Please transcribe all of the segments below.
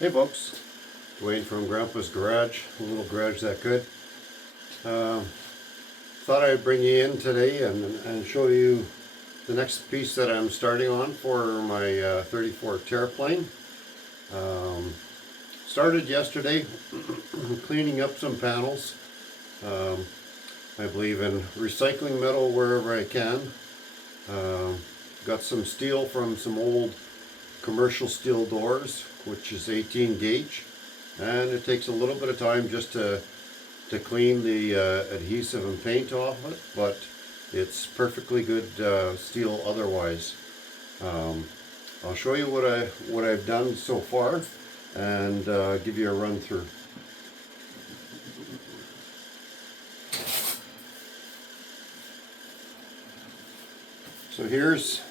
Hey folks, Dwayne from Grandpa's Garage, a little garage that good. Thought I'd bring you in today and show you the next piece that I'm starting on for my 34 Terraplane. Started yesterday cleaning up some panels. I believe in recycling metal wherever I can. Got some steel from some old commercial steel doors, which is 18 gauge, and it takes a little bit of time just to clean the adhesive and paint off it, but it's perfectly good steel otherwise. I'll show you what I've done so far and give you a run through. So here's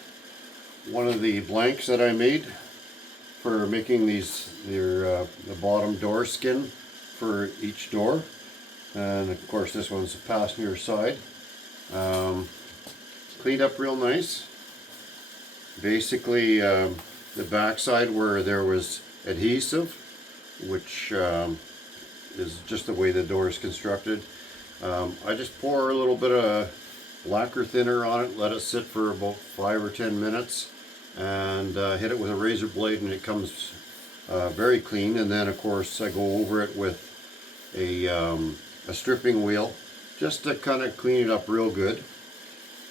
one of the blanks that I made for making the bottom door skin for each door, and of course this one's the passenger side. Cleaned up real nice. Basically the back side where there was adhesive, which is just the way the door is constructed. I just pour a little bit of lacquer thinner on it, let it sit for about 5 or 10 minutes, and hit it with a razor blade, and it comes very clean. And then of course I go over it with a stripping wheel just to kind of clean it up real good.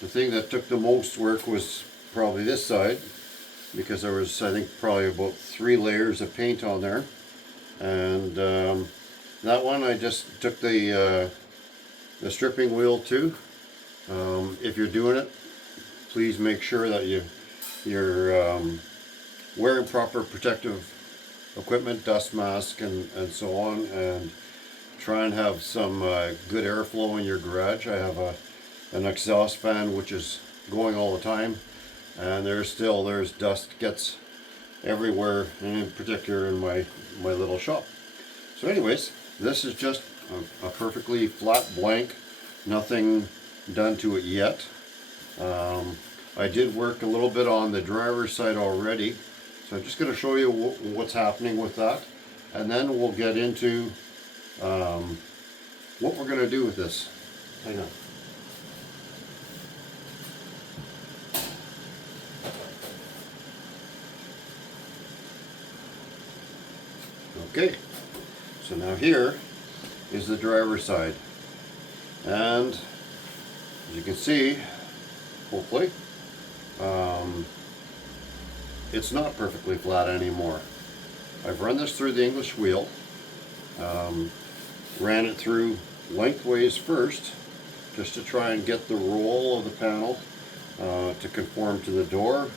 The thing that took the most work was probably this side, because there was, I think, probably about 3 layers of paint on there. And that one I just took the stripping wheel too. If you're doing it, please make sure that you're wearing proper protective equipment, dust mask and so on, and try and have some good airflow in your garage. I have an exhaust fan which is going all the time, and there's dust gets everywhere, and in particular in my little shop. So anyways, this is just a perfectly flat blank, nothing done to it yet. I did work a little bit on the driver's side already, so I'm just going to show you what's happening with that, and then we'll get into what we're going to do with this. Hang on. Okay, so now here is the driver's side, and as you can see, hopefully, it's not perfectly flat anymore. I've run this through the English wheel, ran it through lengthways first, just to try and get the roll of the panel to conform to the door,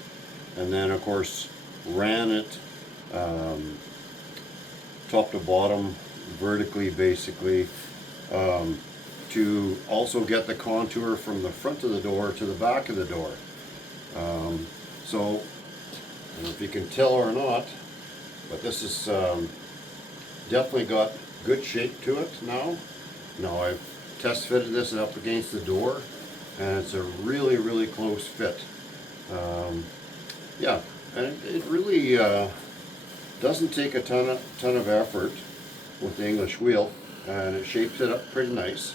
and then of course ran it top to bottom vertically, basically, to also get the contour from the front of the door to the back of the door. So I don't know if you can tell or not, but this is definitely got good shape to it now. Now I've test fitted this up against the door, and it's a really close fit. Yeah, and it really doesn't take a ton of effort with the English wheel, and it shapes it up pretty nice.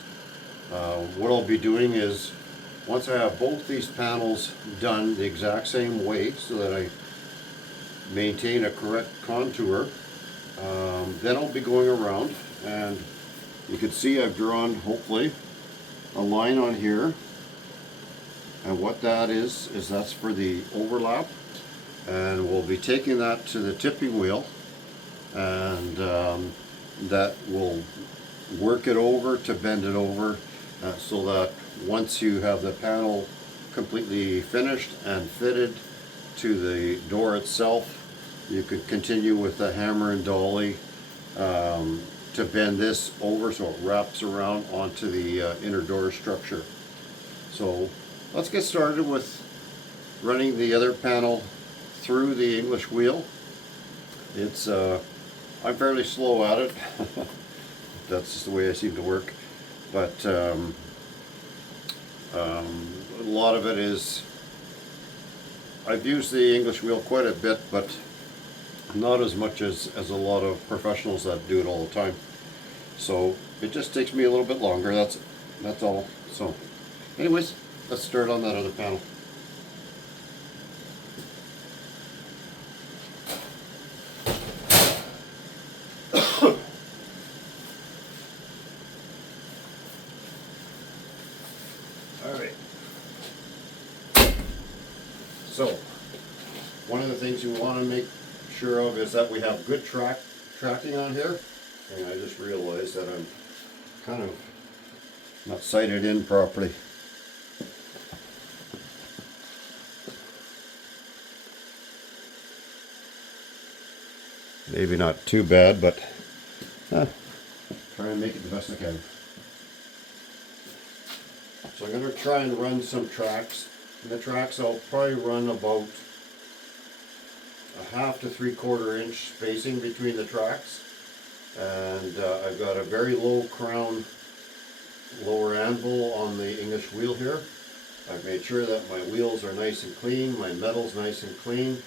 What I'll be doing is, once I have both these panels done the exact same way so that I maintain a correct contour, then I'll be going around, and you can see I've drawn, hopefully, a line on here, and what that is that's for the overlap, and we'll be taking that to the tipping wheel, and that will work it over to bend it over, so that once you have the panel completely finished and fitted to the door itself, you could continue with the hammer and dolly to bend this over so it wraps around onto the inner door structure. So let's get started with running the other panel through the English wheel. It's I'm fairly slow at it. That's just the way I seem to work, but a lot of it is, I've used the English wheel quite a bit, but not as much as a lot of professionals that do it all the time. So it just takes me a little bit longer. That's all. So anyways, let's start on that other panel. Alright. So one of the things you want to make sure of is that we have good tracking on here. And I just realized that I'm kind of not sighted in properly. Maybe not too bad, but try and make it the best I can. So I'm going to try and run some tracks. And the tracks I'll probably run about a 1/2 to 3/4 inch spacing between the tracks. And I've got a very low crown lower anvil on the English wheel here. I've made sure that my wheels are nice and clean, my metal's nice and clean.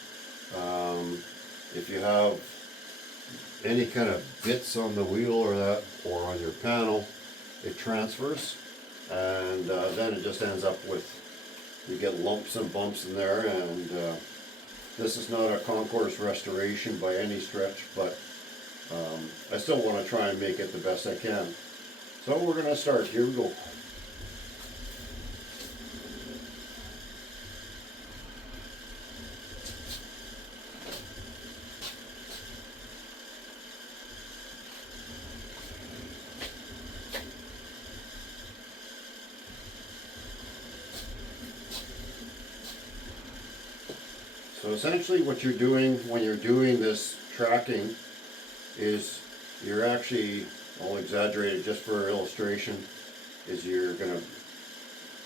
If you have any kind of bits on the wheel or on your panel, it transfers, and then it just ends up with, you get lumps and bumps in there. And this is not a concourse restoration by any stretch, but I still want to try and make it the best I can. So we're going to start. Here we go. So essentially what you're doing when you're doing this tracking is you're actually, I'll exaggerate it just for illustration, is you're going to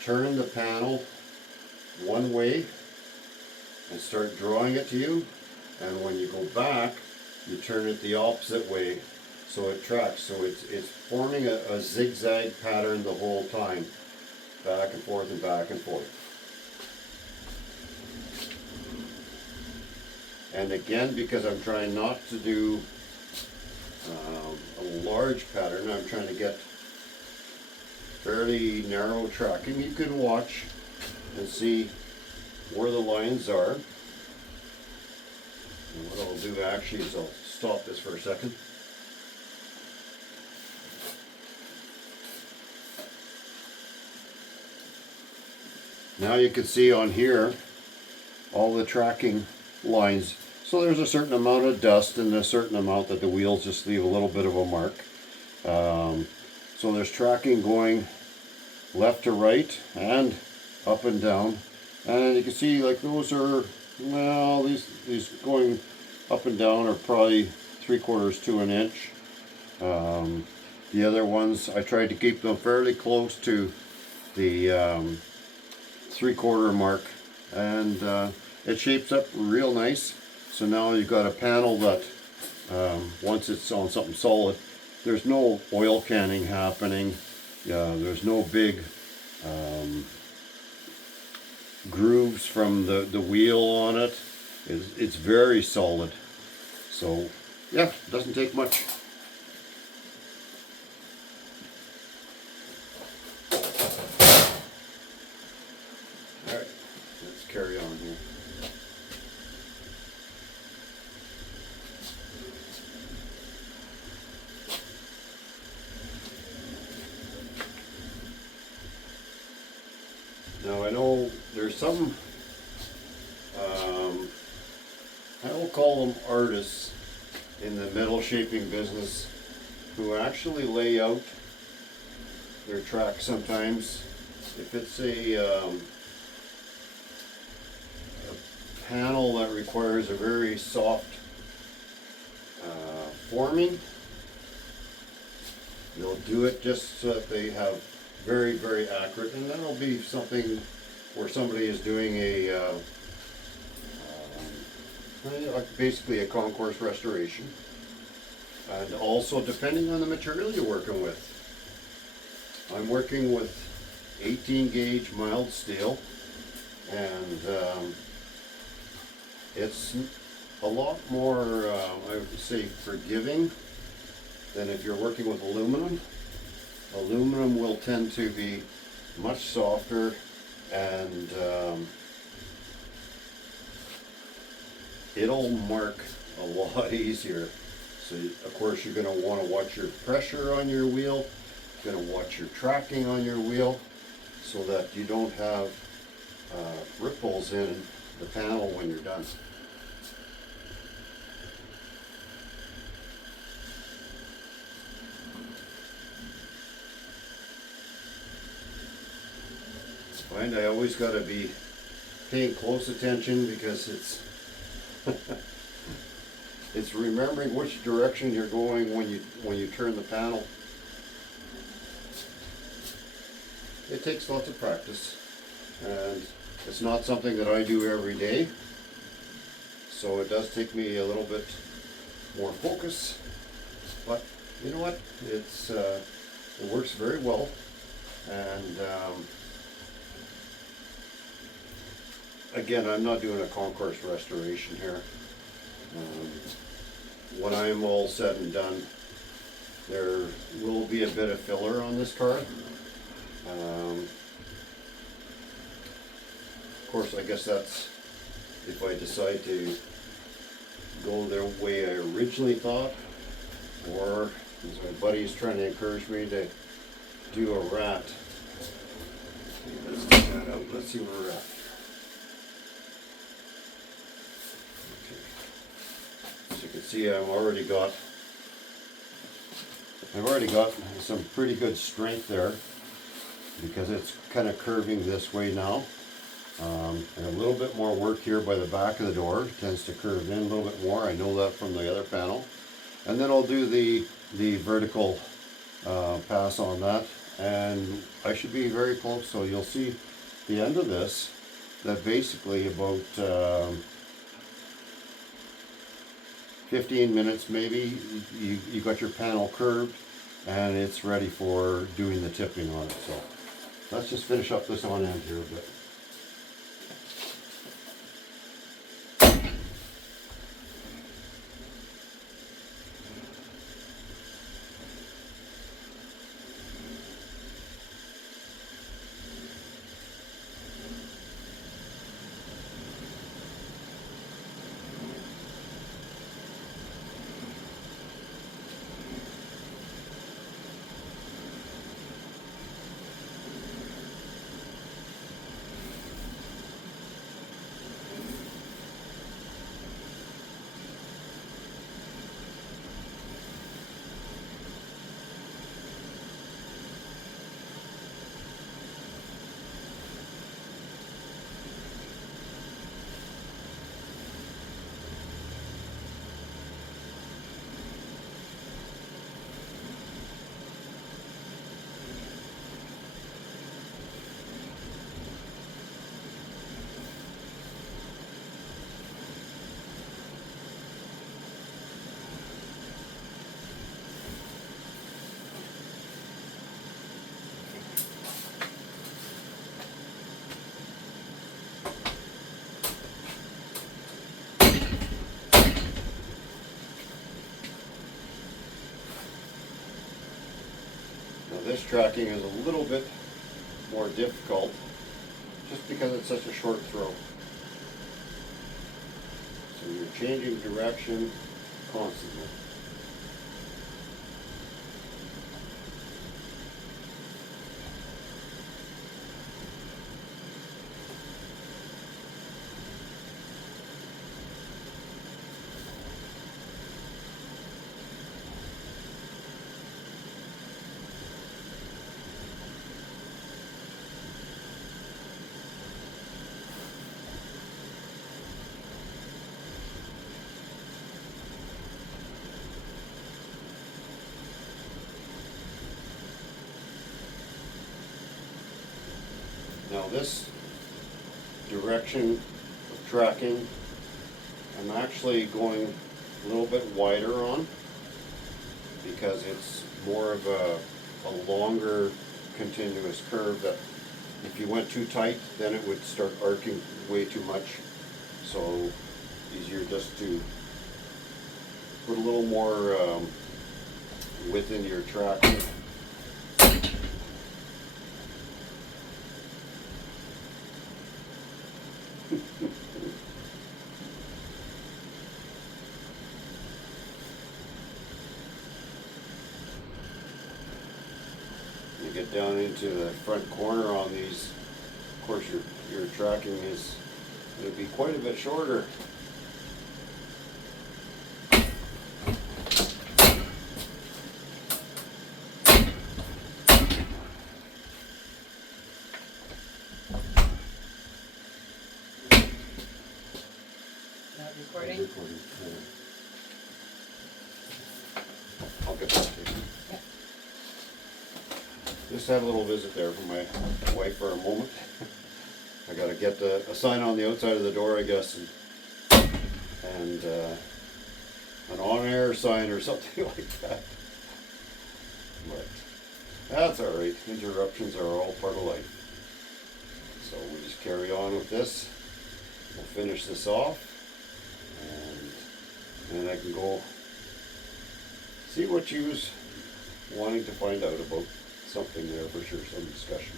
turn the panel one way and start drawing it to you, and when you go back you turn it the opposite way so it tracks. So it's forming a zigzag pattern the whole time, back and forth and back and forth. And again, because I'm trying not to do a large pattern, I'm trying to get fairly narrow tracking. You can watch and see where the lines are. And what I'll do actually is I'll stop this for a second. Now you can see on here all the tracking lines. So there's a certain amount of dust and a certain amount that the wheels just leave a little bit of a mark. So there's tracking going left to right and up and down. And you can see like those are, well, these going up and down are probably 3/4 to an inch. The other ones, I tried to keep them fairly close to the 3/4 mark, and it shapes up real nice. So now you've got a panel that once it's on something solid, there's no oil canning happening. There's no big grooves from the wheel on it. It's very solid. So yeah, it doesn't take much. Alright, let's carry on here. Now I know there's some, I will call them artists in the metal shaping business who actually lay out their track sometimes. If it's a panel that requires a very soft forming, they'll do it just so that they have very, very accurate, and that'll be something where somebody is doing a basically a concourse restoration. And also depending on the material you're working with. I'm working with 18 gauge mild steel, and it's a lot more, I would say, forgiving than if you're working with aluminum. Aluminum will tend to be much softer, and it'll mark a lot easier. So of course you're going to want to watch your pressure on your wheel, you're going to watch your tracking on your wheel, so that you don't have ripples in the panel when you're done. I always got to be paying close attention, because it's remembering which direction you're going when you turn the panel. It takes lots of practice, and it's not something that I do every day, so it does take me a little bit more focus. But you know what? It works very well, and again, I'm not doing a concourse restoration here. When I'm all said and done, there will be a bit of filler on this car. Of course, I guess that's if I decide to go the way I originally thought, or as my buddy's trying to encourage me to do a rat. Let's take that out. Let's see where we're at. As you can see, I've already got some pretty good strength there, because it's kind of curving this way now. And a little bit more work here by the back of the door. It tends to curve in a little bit more. I know that from the other panel. And then I'll do the vertical pass on that, and I should be very close. So you'll see the end of this, that basically about 15 minutes maybe, you got your panel curved, and it's ready for doing the tipping on it. So let's just finish up this on end here a bit. This tracking is a little bit more difficult, just because it's such a short throw. So you're changing direction constantly. Now this direction of tracking, I'm actually going a little bit wider on, because it's more of a longer continuous curve that if you went too tight, then it would start arcing way too much. So easier just to put a little more width into your track. You get down into the front corner on these, of course your tracking is going to be quite a bit shorter. Recording? Recording. Yeah. I'll get back to you. Yep. Just had a little visit there from my wife for a moment. I got to get a sign on the outside of the door, I guess, and an on-air sign or something like that. But that's all right. Interruptions are all part of life. So we'll just carry on with this. We'll finish this off, and then I can go see what you was wanting to find out about. Something there for sure, some discussion.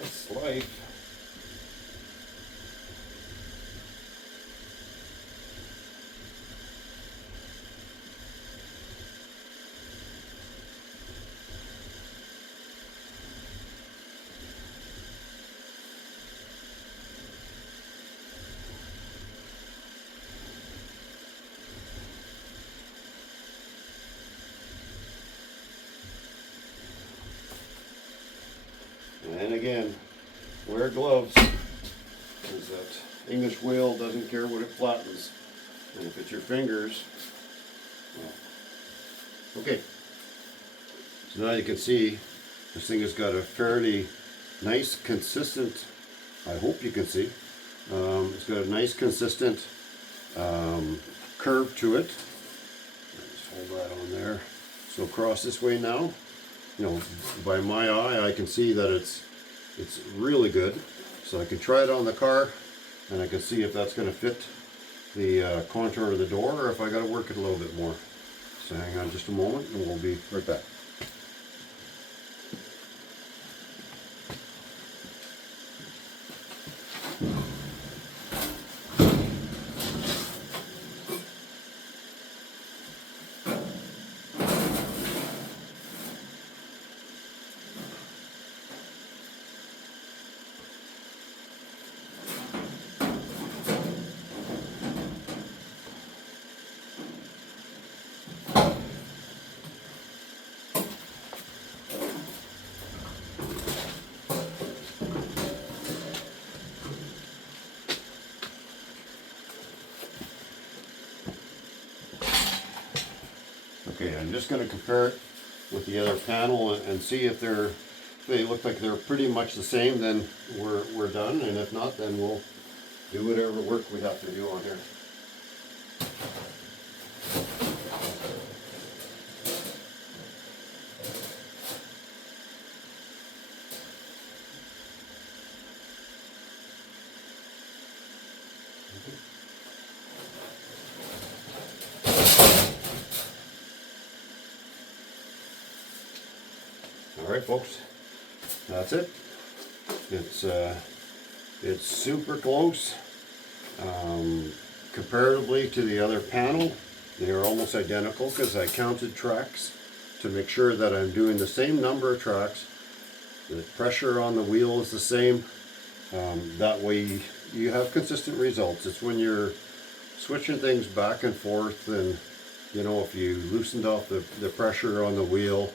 That's life. And again, wear gloves, because that English whale doesn't care what it flattens. And if it's your fingers, well. Okay. So now you can see this thing has got a fairly nice, consistent, I hope you can see, it's got a nice, consistent curve to it. Just hold that on there. So across this way now, you know, by my eye, I can see that it's really good. So I can try it on the car, and I can see if that's going to fit the contour of the door, or if I got to work it a little bit more. So hang on just a moment, and we'll be right back. Okay, I'm just going to compare it with the other panel and see if they look like they're pretty much the same. Then we're done, and if not, then we'll do whatever work we have to do on here. All right, folks, that's it. It's super close. Comparatively to the other panel, they are almost identical because I counted tracks to make sure that I'm doing the same number of tracks. The pressure on the wheel is the same. That way you have consistent results. It's when you're switching things back and forth, and you know, if you loosened off the pressure on the wheel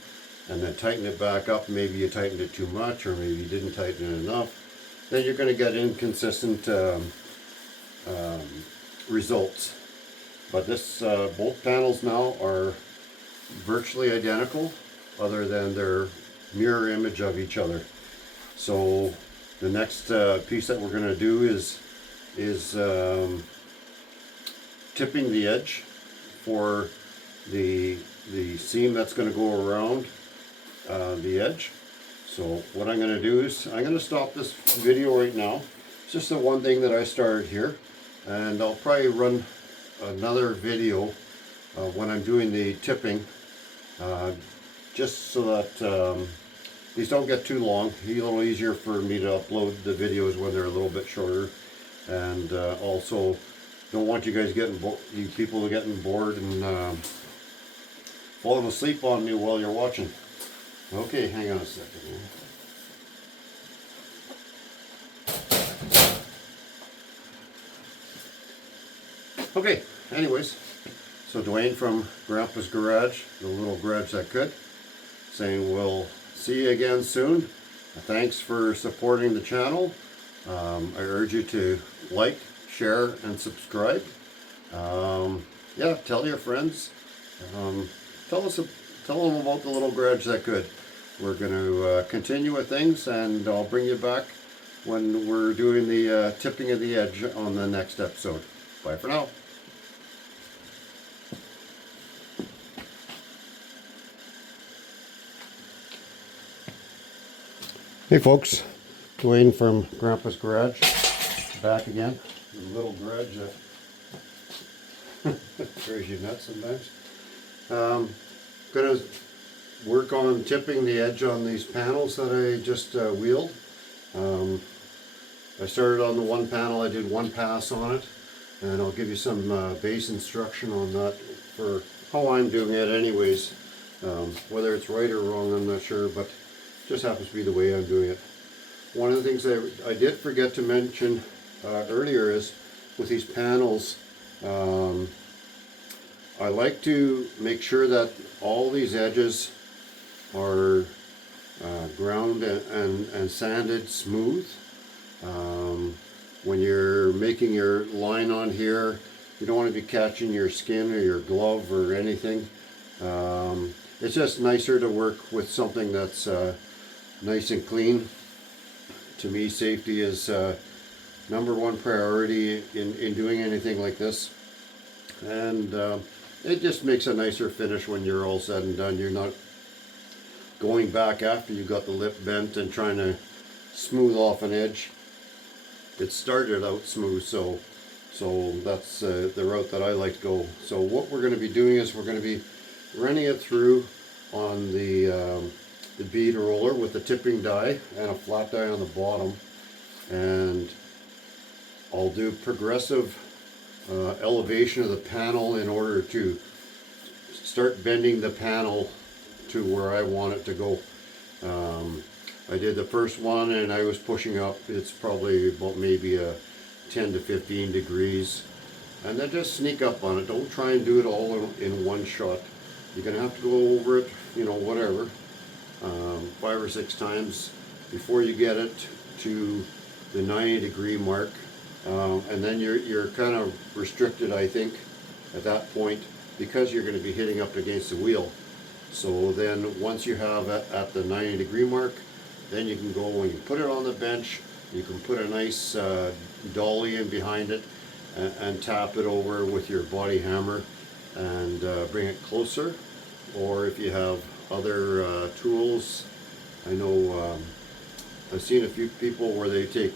and then tighten it back up, maybe you tightened it too much, or maybe you didn't tighten it enough, then you're going to get inconsistent results. But this both panels now are virtually identical, other than their mirror image of each other. So the next piece that we're going to do is tipping the edge for the seam that's going to go around the edge. So what I'm going to do is I'm going to stop this video right now, It's just the one thing that I started here, and I'll probably run another video when I'm doing the tipping, just so that these don't get too long. It's a little easier for me to upload the videos when they're a little bit shorter, and also don't want you guys getting you people getting bored and falling asleep on me while you're watching. Okay, hang on a second here. Okay, anyways, so Dwayne from Grandpa's Garage, the little garage that could, saying we'll see you again soon. Thanks for supporting the channel. I urge you to like, share, and subscribe. Yeah, tell your friends. Tell them about the little garage that could. We're going to continue with things, and I'll bring you back when we're doing the tipping of the edge on the next episode. Bye for now. Hey folks, Dwayne from Grandpa's Garage, back again. The little garage that drives you nuts sometimes. Gonna work on tipping the edge on these panels that I just wheeled. I started on the one panel, I did one pass on it, and I'll give you some base instruction on that for how I'm doing it anyways. Whether it's right or wrong, I'm not sure, but just happens to be the way I'm doing it. One of the things I did forget to mention earlier is with these panels, I like to make sure that all these edges are ground and sanded smooth. When you're making your line on here, you don't want to be catching your skin or your glove or anything. It's just nicer to work with something that's nice and clean. To me, safety is number one priority in doing anything like this, and it just makes a nicer finish when you're all said and done. You're not going back after you got the lip bent and trying to smooth off an edge. It started out smooth, so that's the route that I like to go. So what we're going to be doing is we're going to be running it through on the bead roller with a tipping die and a flat die on the bottom, and I'll do progressive elevation of the panel in order to start bending the panel to where I want it to go. I did the first one and I was pushing up. It's probably about maybe a 10 to 15 degrees, and then just sneak up on it. Don't try and do it all in one shot. You're gonna have to go over it, you know, whatever, 5 or 6 times before you get it to the 90-degree mark, and then you're kind of restricted, I think, at that point, because you're going to be hitting up against the wheel. So then once you have it at the 90-degree mark, then you can go and you put it on the bench. You can put a nice dolly in behind it and tap it over with your body hammer and bring it closer. Or if you have other tools, I know I've seen a few people where they take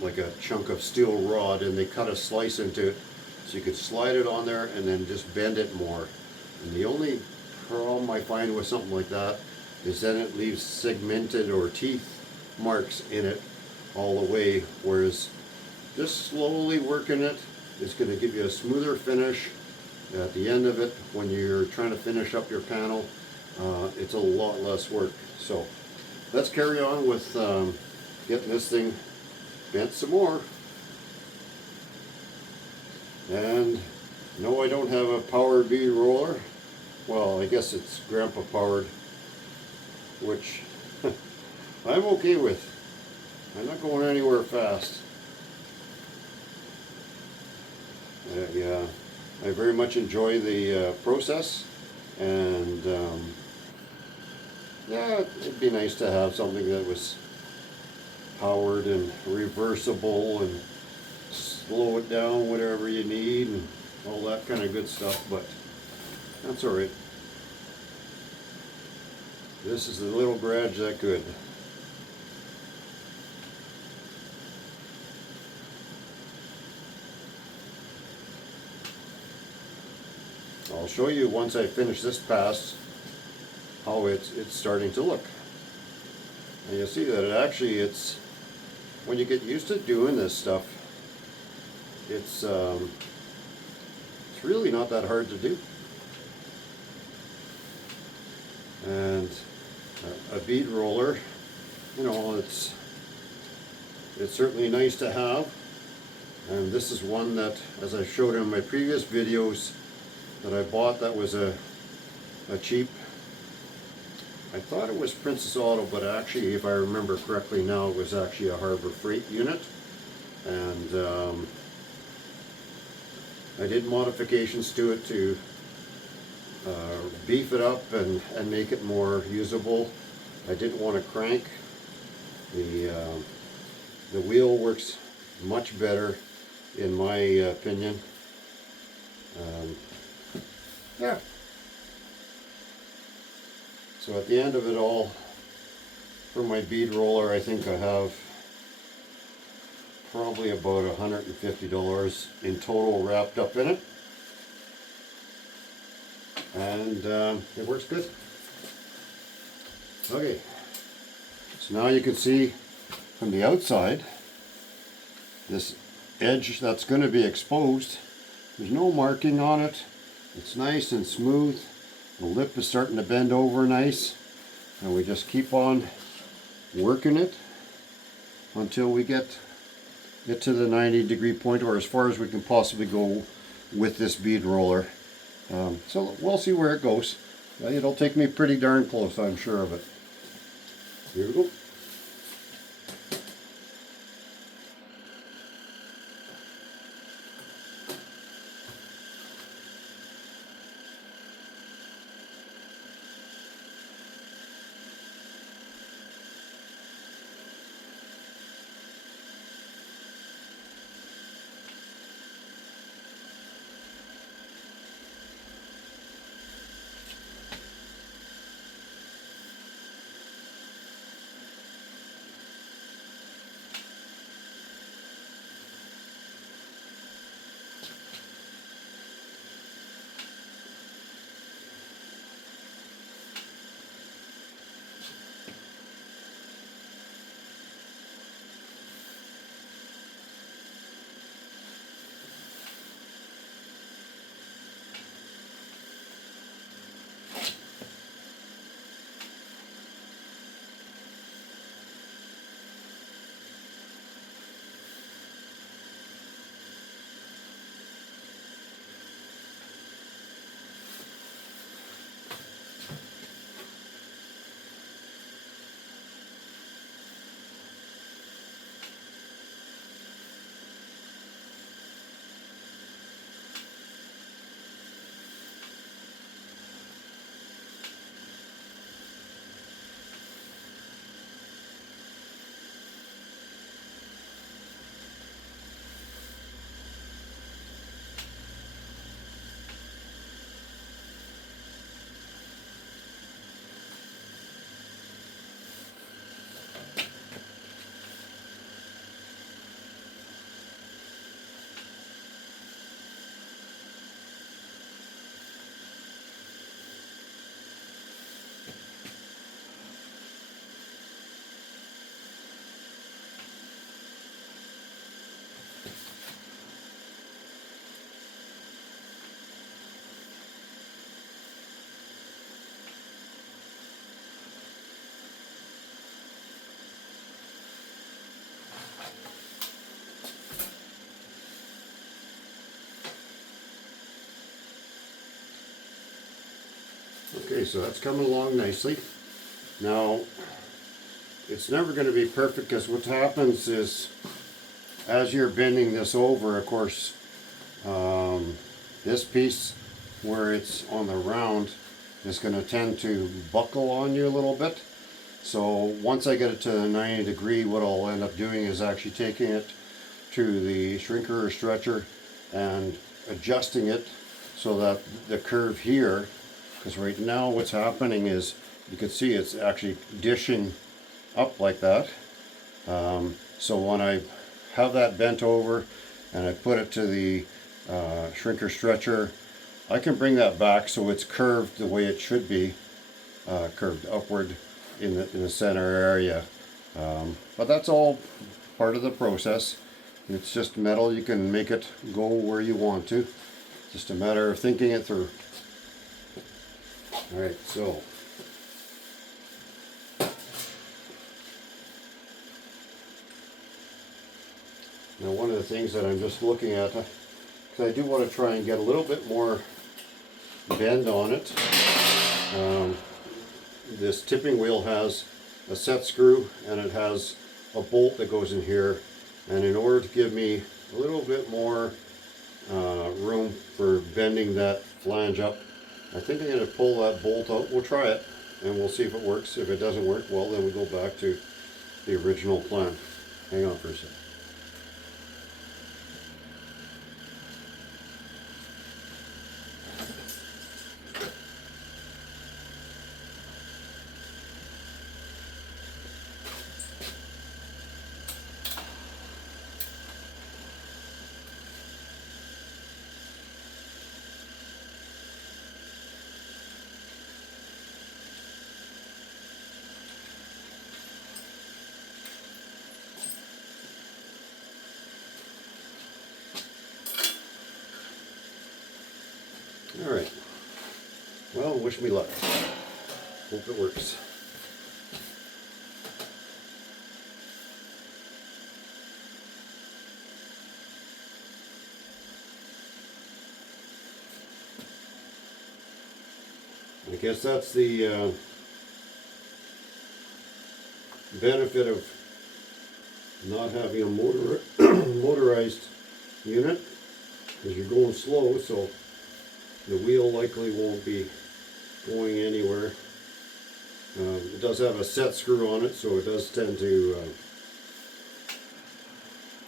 like a chunk of steel rod and they cut a slice into it, so you could slide it on there and then just bend it more. And the only problem I find with something like that is then it leaves segmented or teeth marks in it all the way, whereas just slowly working it is going to give you a smoother finish at the end of it. When you're trying to finish up your panel, it's a lot less work. So let's carry on with getting this thing bent some more. And no, I don't have a power bead roller. Well, I guess it's Grandpa powered, which I'm okay with. I'm not going anywhere fast. Yeah, I very much enjoy the process, and yeah, it'd be nice to have something that was powered and reversible and slow it down whatever you need and all that kind of good stuff, but that's alright. This is the little garage that could. I'll show you once I finish this pass how it's starting to look. And you'll see that it's when you get used to doing this stuff, it's really not that hard to do. And a bead roller, you know, it's certainly nice to have. And this is one that, as I showed in my previous videos, that I bought that was a cheap, I thought it was Princess Auto, but actually, if I remember correctly now, it was actually a Harbor Freight unit. And I did modifications to it to beef it up and make it more usable. I didn't want to crank. The wheel works much better in my opinion. Yeah. So at the end of it all, for my bead roller, I think I have probably about $150 in total wrapped up in it. And it works good. Okay, so now you can see from the outside, this edge that's going to be exposed, there's no marking on it. It's nice and smooth. The lip is starting to bend over nice, and we just keep on working it until we get to the 90-degree point, or as far as we can possibly go with this bead roller. So we'll see where it goes. It'll take me pretty darn close, I'm sure of it. Here we go. Okay, so that's coming along nicely. Now, it's never going to be perfect, because what happens is, as you're bending this over, of course, this piece where it's on the round is going to tend to buckle on you a little bit. So once I get it to the 90 degree, what I'll end up doing is actually taking it to the shrinker or stretcher and adjusting it so that the curve here, because right now what's happening is, you can see it's actually dishing up like that. So when I have that bent over and I put it to the shrinker stretcher, I can bring that back so it's curved the way it should be, curved upward in the center area. But that's all part of the process. It's just metal. You can make it go where you want to. Just a matter of thinking it through. Alright, so now one of the things that I'm just looking at, because I do want to try and get a little bit more bend on it. This tipping wheel has a set screw and it has a bolt that goes in here, and in order to give me a little bit more room for bending that flange up, I think I'm going to pull that bolt out. We'll try it and we'll see if it works. If it doesn't work, well, then we go back to the original plan. Hang on for a second. Alright, well, wish me luck. Hope it works. I guess that's the benefit of not having a motorized unit, because you're going slow, so the wheel likely won't be going anywhere. It does have a set screw on it, so it does tend to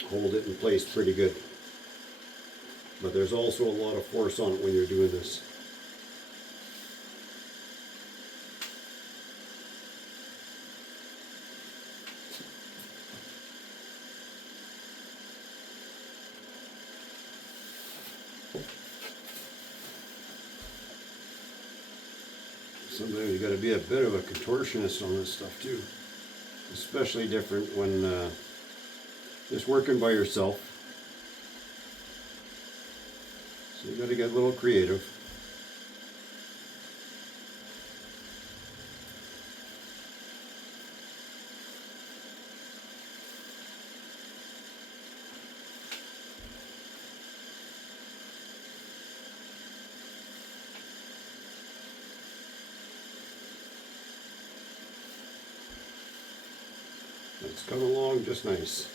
hold it in place pretty good. But there's also a lot of force on it when you're doing this. Sometimes you got to be a bit of a contortionist on this stuff too. Especially different when just working by yourself. So you got to get a little creative. It's come along just nice.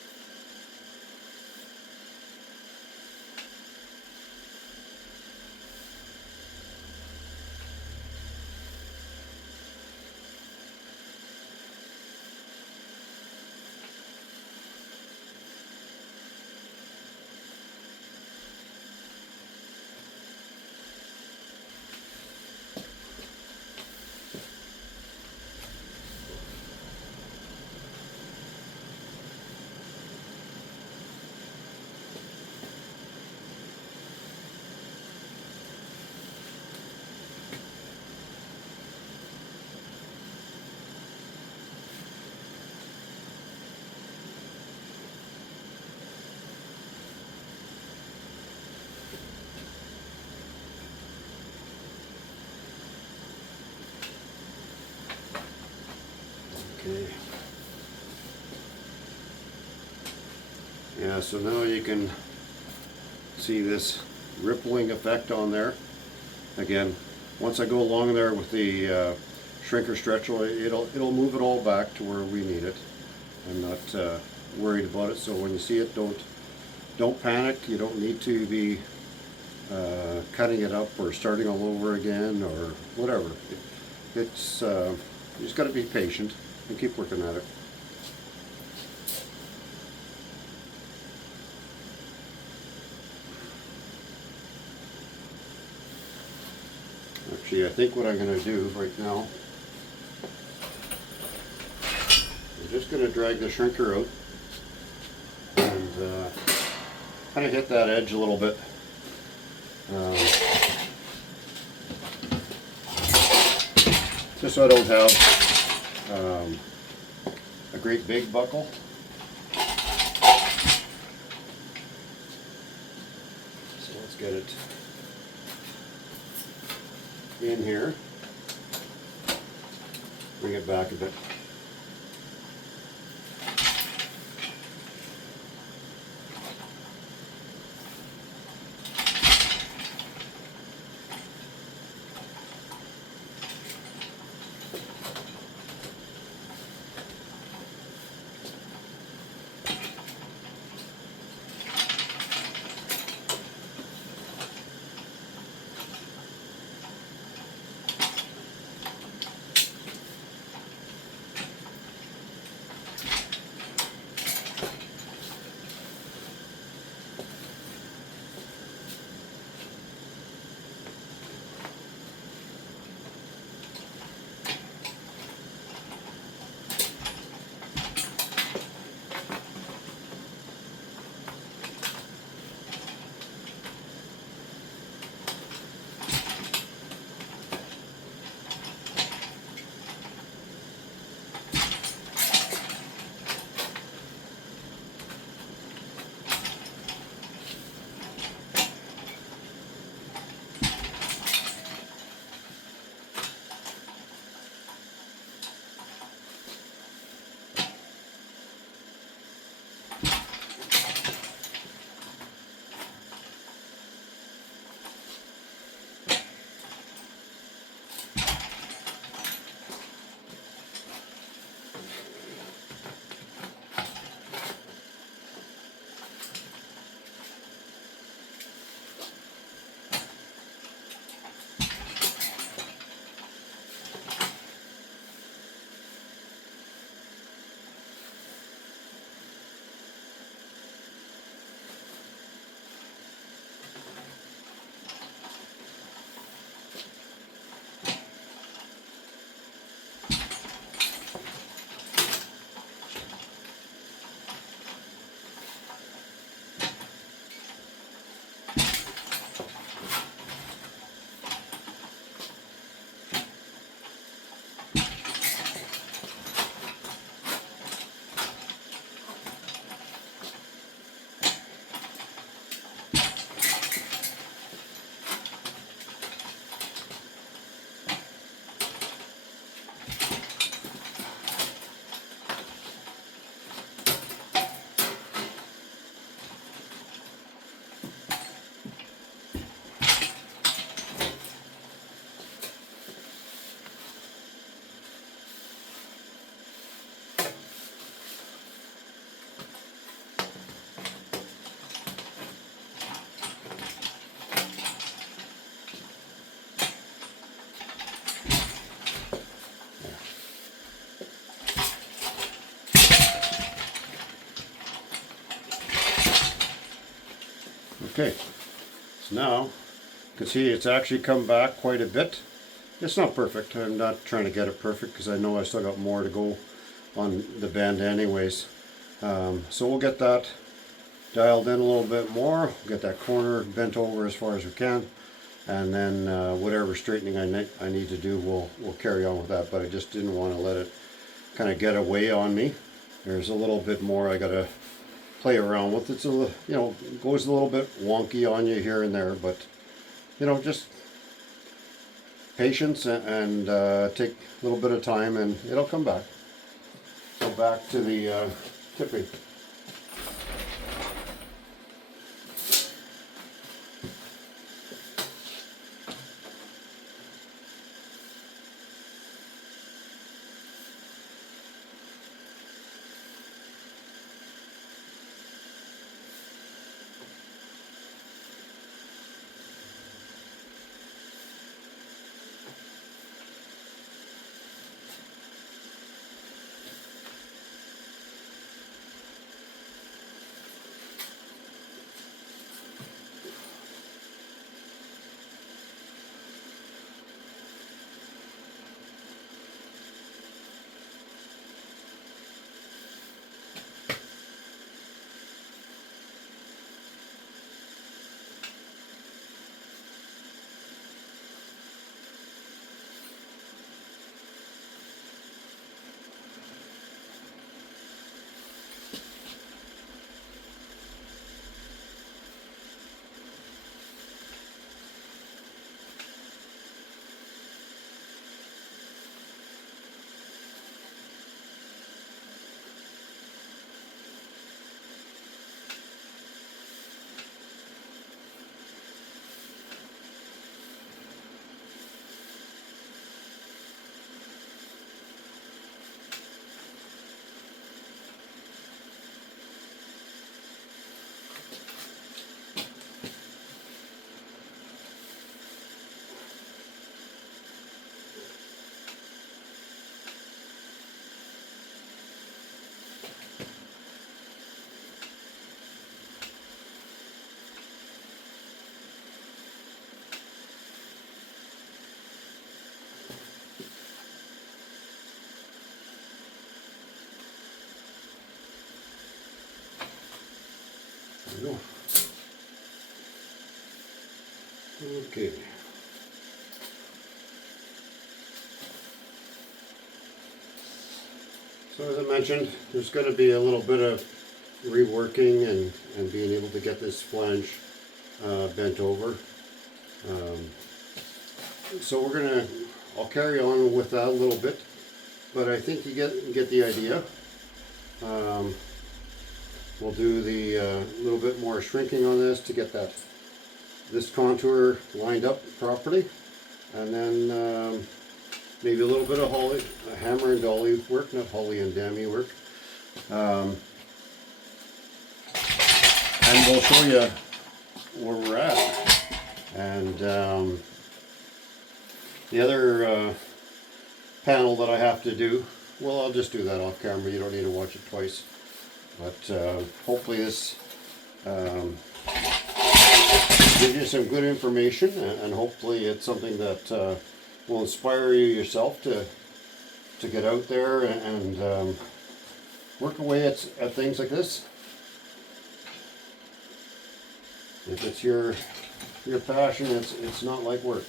Okay. Yeah, so now you can see this rippling effect on there. Again, once I go along there with the shrinker stretcher, it'll move it all back to where we need it. I'm not worried about it. So when you see it, don't panic. You don't need to be cutting it up or starting all over again or whatever. It's you just got to be patient and keep working at it. Actually, I think what I'm going to do right now, I'm just going to drag the shrinker out and kind of hit that edge a little bit. just so I don't have a great big buckle. So let's get it in here. Bring it back a bit. Okay, so now you can see it's actually come back quite a bit. It's not perfect. I'm not trying to get it perfect because I know I still got more to go on the bend anyways. So we'll get that dialed in a little bit more, get that corner bent over as far as we can, and then whatever straightening I need to do, we'll carry on with that. But I just didn't want to let it kind of get away on me. There's a little bit more I gotta play around with. It's a little, goes a little bit wonky on you here and there, but just patience and take a little bit of time and it'll come back. So back to the tipping. There we go. Okay. So as I mentioned, there's going to be a little bit of reworking and being able to get this flange bent over. So I'll carry on with that a little bit, but I think you get the idea. We'll do the little bit more shrinking on this to get this contour lined up properly, and then maybe a little bit of hammer and dolly work, not holly and dammy work. And we'll show you where we're at. And the other panel that I have to do, well, I'll just do that off camera. You don't need to watch it twice. But hopefully this gives you some good information, and hopefully it's something that will inspire you yourself to get out there and work away at things like this. If it's your passion, it's not like work.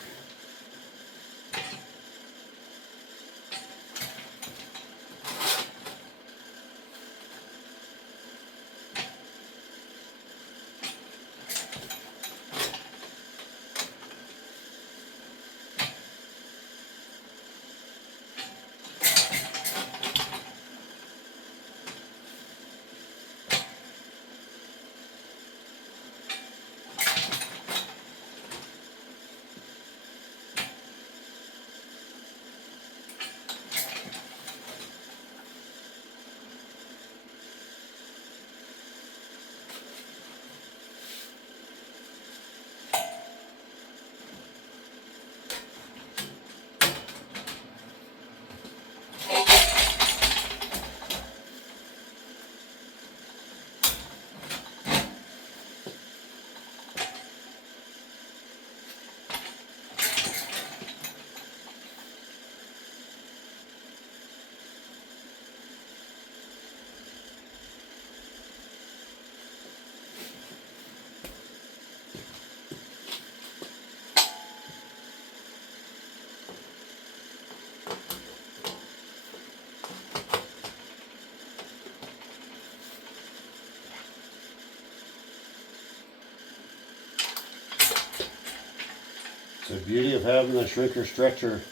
The beauty of having the shrinker stretcher,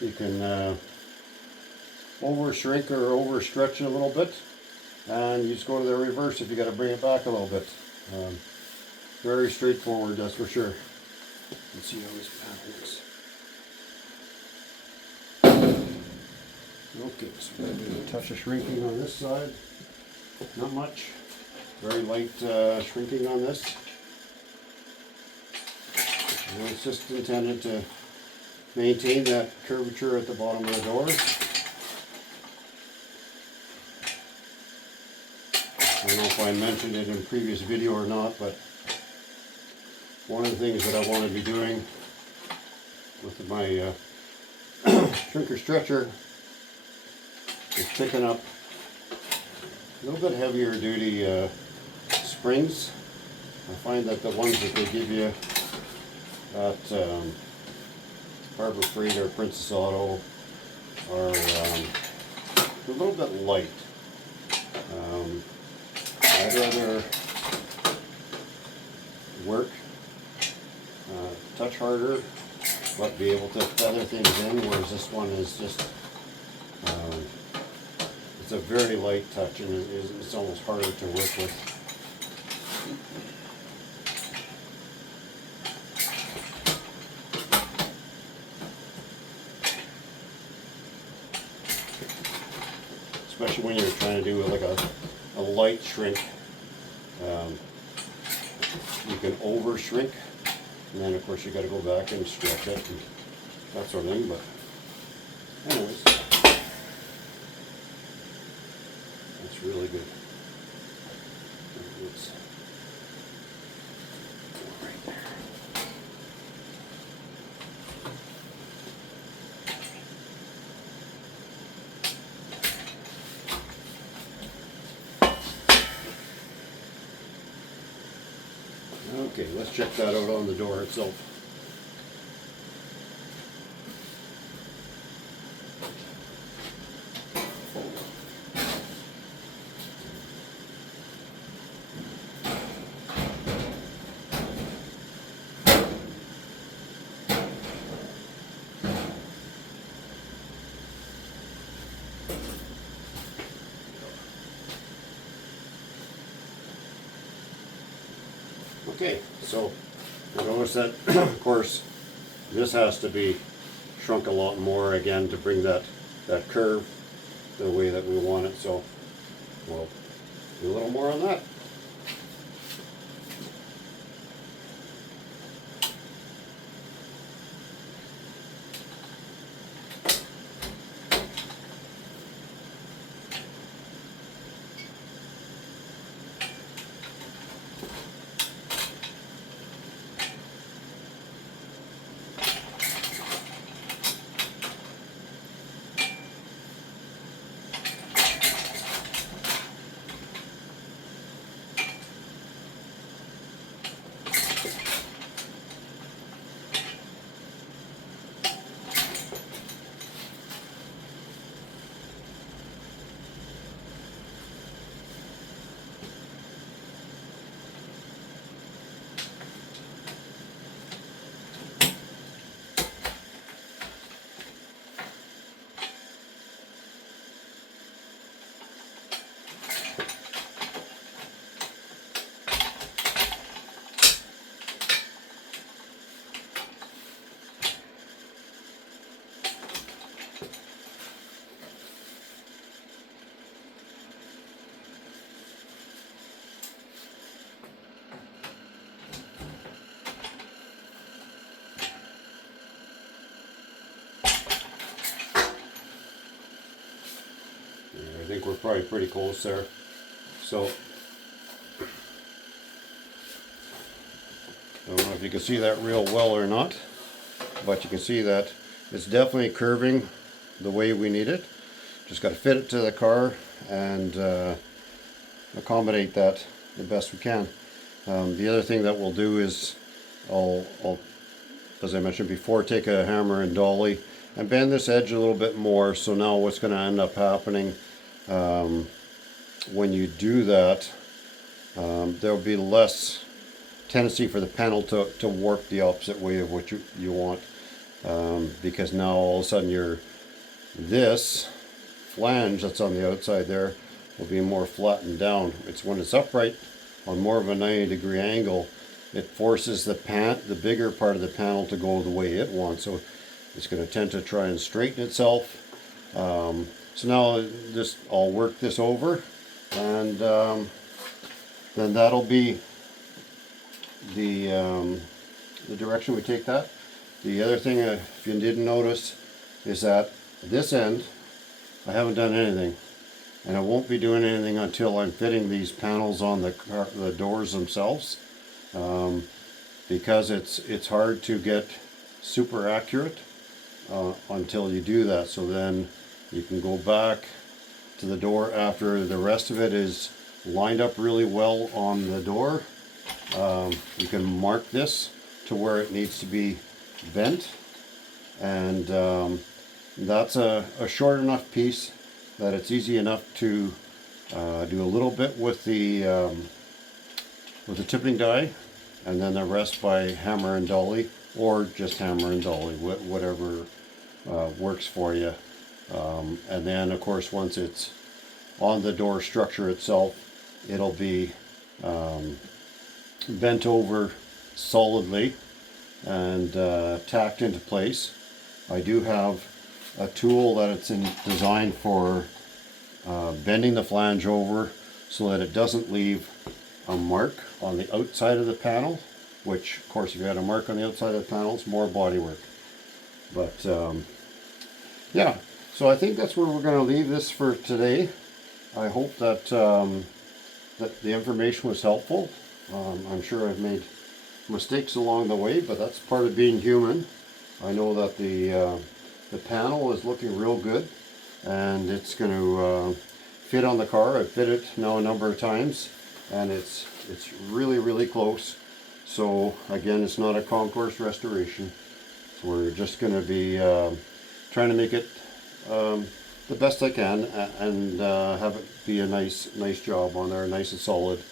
you can over shrink or over stretch it a little bit, and you just go to the reverse if you got to bring it back a little bit. Very straightforward, that's for sure. Let's see how this panel looks. Okay, so we're going to do a touch of shrinking on this side. Not much. Very light shrinking on this. And it's just intended to maintain that curvature at the bottom of the doors. I don't know if I mentioned it in a previous video or not, but one of the things that I want to be doing with my shrinker stretcher is picking up a little bit heavier duty springs. I find that the ones that they give you at Harbor Freight or Princess Auto are a little bit light. I'd rather work, touch harder, but be able to feather things in, whereas this one is just, it's a very light touch, and it's almost harder to work with. Especially when you're trying to do like a light shrink. You can over shrink, and then of course you got to go back and stretch it and that sort of thing. But anyways, that's really good. Let's go right there. Okay, let's check that out on the door itself. Okay, so you notice that, of course, this has to be shrunk a lot more again to bring that curve the way that we want it. So we'll do a little more on that. I think we're probably pretty close there. So, I don't know if you can see that real well or not, but you can see that it's definitely curving the way we need it. Just got to fit it to the car and accommodate that the best we can. The other thing that we'll do is I'll, as I mentioned before, take a hammer and dolly and bend this edge a little bit more. So now what's going to end up happening when you do that, there'll be less tendency for the panel to warp the opposite way of what you want, because now all of a sudden this flange that's on the outside there will be more flattened down. It's when it's upright on more of a 90-degree angle, it forces the bigger part of the panel to go the way it wants. So it's going to tend to try and straighten itself. So now I'll work this over, and then that'll be the direction we take that. The other thing, if you didn't notice, is that this end I haven't done anything, and I won't be doing anything until I'm fitting these panels on the doors themselves, because it's hard to get super accurate until you do that. So then you can go back to the door after the rest of it is lined up really well on the door. You can mark this to where it needs to be bent, and that's a short enough piece that it's easy enough to do a little bit with the tipping die, and then the rest by hammer and dolly, or just hammer and dolly, whatever works for you. And then of course once it's on the door structure itself, it'll be bent over solidly and tacked into place. I do have a tool that it's designed for bending the flange over so that it doesn't leave a mark on the outside of the panel, which of course if you had a mark on the outside of the panel, it's more body work. But yeah, so I think that's where we're going to leave this for today. I hope that that the information was helpful. I'm sure I've made mistakes along the way, but that's part of being human. I know that the panel is looking real good, and it's going to fit on the car. I've fit it now a number of times, and it's really close. So again, it's not a concourse restoration. So we're just going to be trying to make it the best I can, and have it be a nice job on there, nice and solid.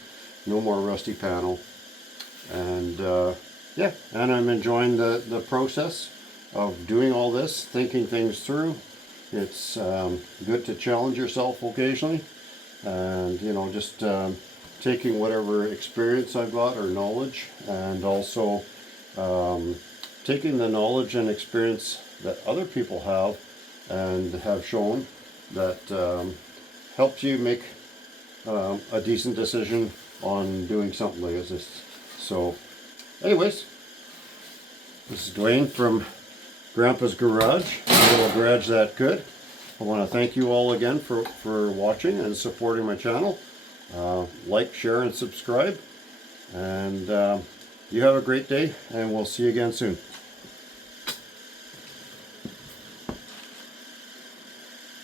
No more rusty panel. And yeah, and I'm enjoying the process of doing all this, thinking things through. It's good to challenge yourself occasionally, and you know, just taking whatever experience I've got or knowledge, and also taking the knowledge and experience that other people have and have shown that helps you make a decent decision on doing something like this. So anyways, this is Dwayne from Grandpa's Garage, a little garage that could. I want to thank you all again for watching and supporting my channel. Like, share, and subscribe. And you have a great day, and we'll see you again soon.